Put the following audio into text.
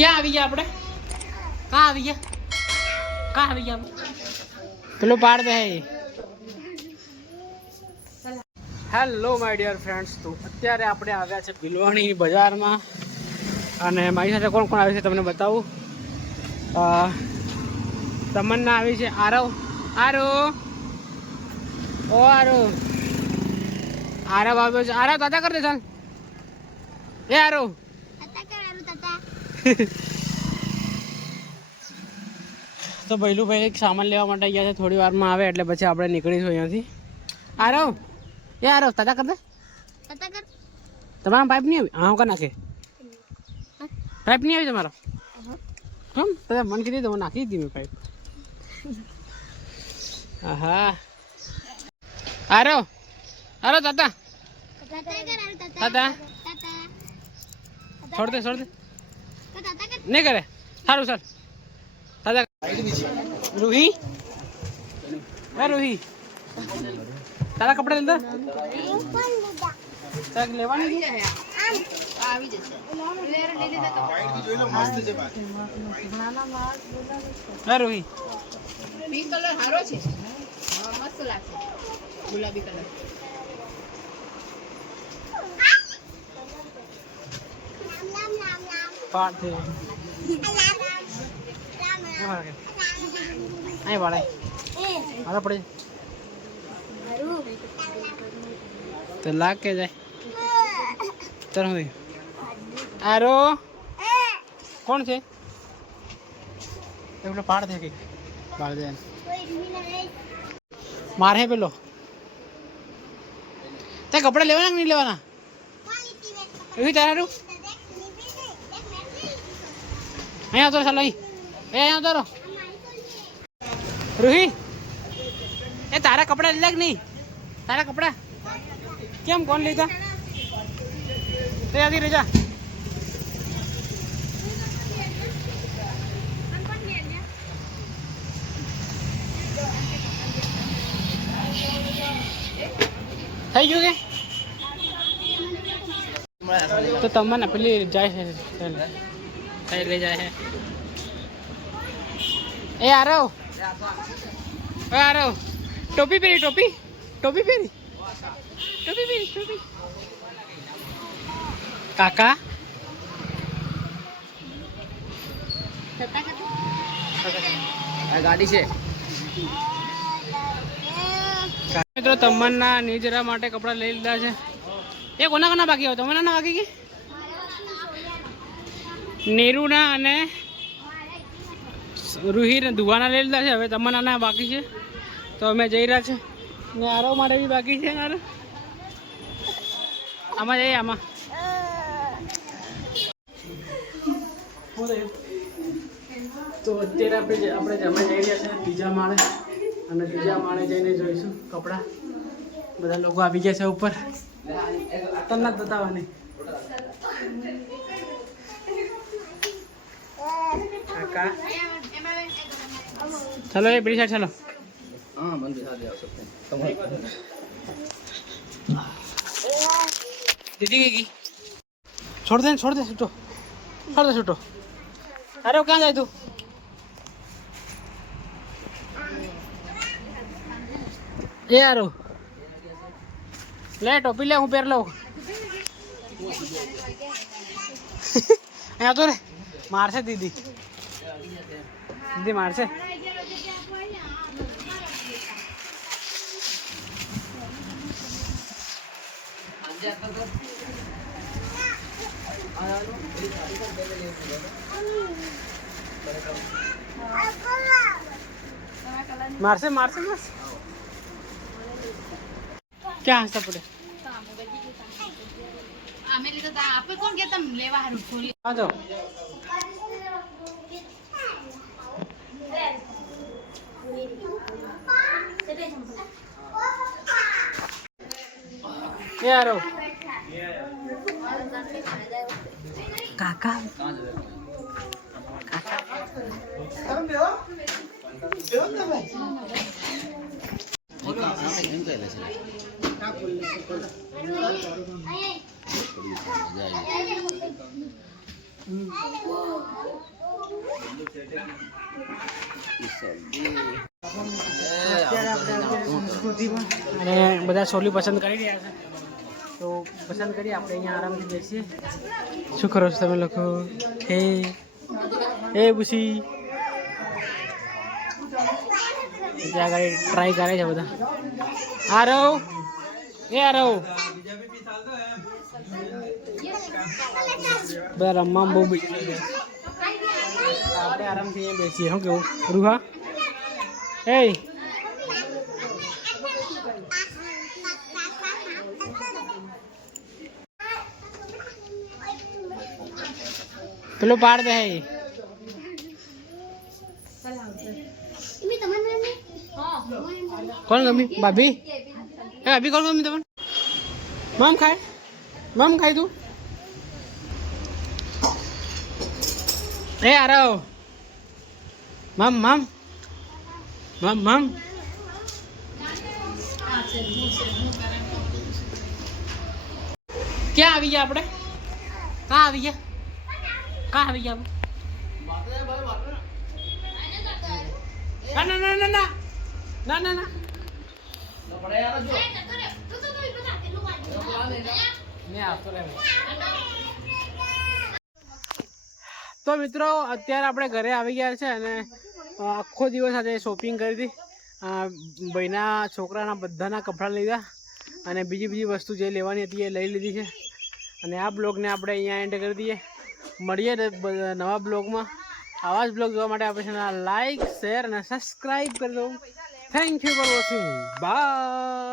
ક્યાં આવી ગયા આપણે? કहाँ આવી ગયા? कहाँ આવી ગયા? પેલો પાડ દે. હેલો માય ડિયર ફ્રેન્ડ્સ, તો અત્યારે આપણે આવ્યા છે ભીલવાણી બજારમાં અને મારી સાથે કોણ કોણ આવ્યું છે તમને બતાવું. તમન્ના આવી છે, આરવ આવ્યો છે. આરવ તાતા કર દે ચાલ. એ આરવ તો ભૈલુભાઈ એક સામાન લેવા માટે ગયા છે, થોડી વારમાં આવે એટલે પછી આપણે નીકળીશું અહીંયાથી. આરવ તાતા કર દે. તમારા પાઇપ નહીં આવી? હા કા નાખે પાઇપ નહીં આવી તમારો? કેમ તમે મન કીધી તો નાખી દીધી મેં પાઇપ. હા આરવ તાતા છોડ દે નહીં કરે. સારું સર દાદા. રૂહી તારા કપડા લેતા લેવાની રૂહી. પિંક કલર સારો છે, મસ્ત લાગશે. ગુલાબી કલર પાડ દે અહીં વાળા મારા પડે તો લાગ કે જાય. ચલ હું આરો કોણ છે? પેલો પાડ દે કઈ પાડ દે મારે પેલો. તે કપડા લેવાના કે નહીં લેવાના? એવી તારું અહીંયા તો ચાલો અહીં અહીંયા ઉતારો. રૂહી એ તારા કપડા લીધા કે નહીં? તારા કપડા કેમ કોણ લીધા? તે આથી રજા થઈ ગયું કે તો તમને પેલી જાય છે લઈ જાય છે. એ આરવ ટોપી પહેરી ટોપી કાકા ગાડી છે. મિત્રો તમન્ના નીજરા માટે કપડા લઈ લીધા છે. એ કોના બાકી આવો? તમન્ના ના બાકી કે નેરુના અને રૂહી ને ધુવાના લઈ લીધા છે. હવે તમન્નાના બાકી છે તો અમે જઈ રહ્યા છે. ને આરવ માટે બી બાકી છે. આમાં જઈએ આમાં. તો અત્યારે આપણે જમા જઈ રહ્યા છે ત્રીજા માળે અને ત્રીજા માળે જઈને જોઈશું કપડાં. બધા લોકો આવી ગયા છે ઉપર. તમને બતાવવાની કાકા चलो ये बड़ी साइड चलो. हाँ मंदिर आ सकते हैं. दीदी की छोड़ दे छूटो. अरे वो कहाँ जाए तू? ये यारो ले टोपी ले હું પહેર લઉં. અહીંયા તો રે મારશે દીદી મારશે. મારશે ક્યાં હસતા પડે? અમે લીધો તા આપે કોણ કે તમ લેવા હારું ખોલી. આ જો यारो काका અને બધા સોલી પસંદ કરી રહ્યા છે તો પસંદ કરી આપણે અહીંયા આરામથી બેસીએ. શું કરો છો તમે લોકો? હે બુસી ત્યાં આગળ ટ્રાય કરે છે બધા. આરવ બધા રમવા બહુ બીજી આપણે આરામથી અહીંયા બેસીએ. શું કેવું રૂહા? પેલો પાડ દે. કોણ ગમી? ભાભી કોણ ગમી તમને? મમ ખાય તું? આરવ મમ ક્યાં આવી ગયા આપણે? કાં આવી ગયા ના તો મિત્રો અત્યારે આપણે ઘરે આવી ગયા છે અને આખો દિવસ આજે શોપિંગ કરી હતી. ભાઈના છોકરાના બધાના કપડાં લીધા અને બીજી વસ્તુ જે લેવાની હતી એ લઈ લીધી છે. અને આ બ્લોગને આપણે અહીંયા એન્ડ કરી દઈએ. મળીએ નવા બ્લોગમાં. આવા જ બ્લોગ જોવા માટે આપણે લાઈક, શેર અને સબસ્ક્રાઈબ કરી દો. Thank you for watching. By.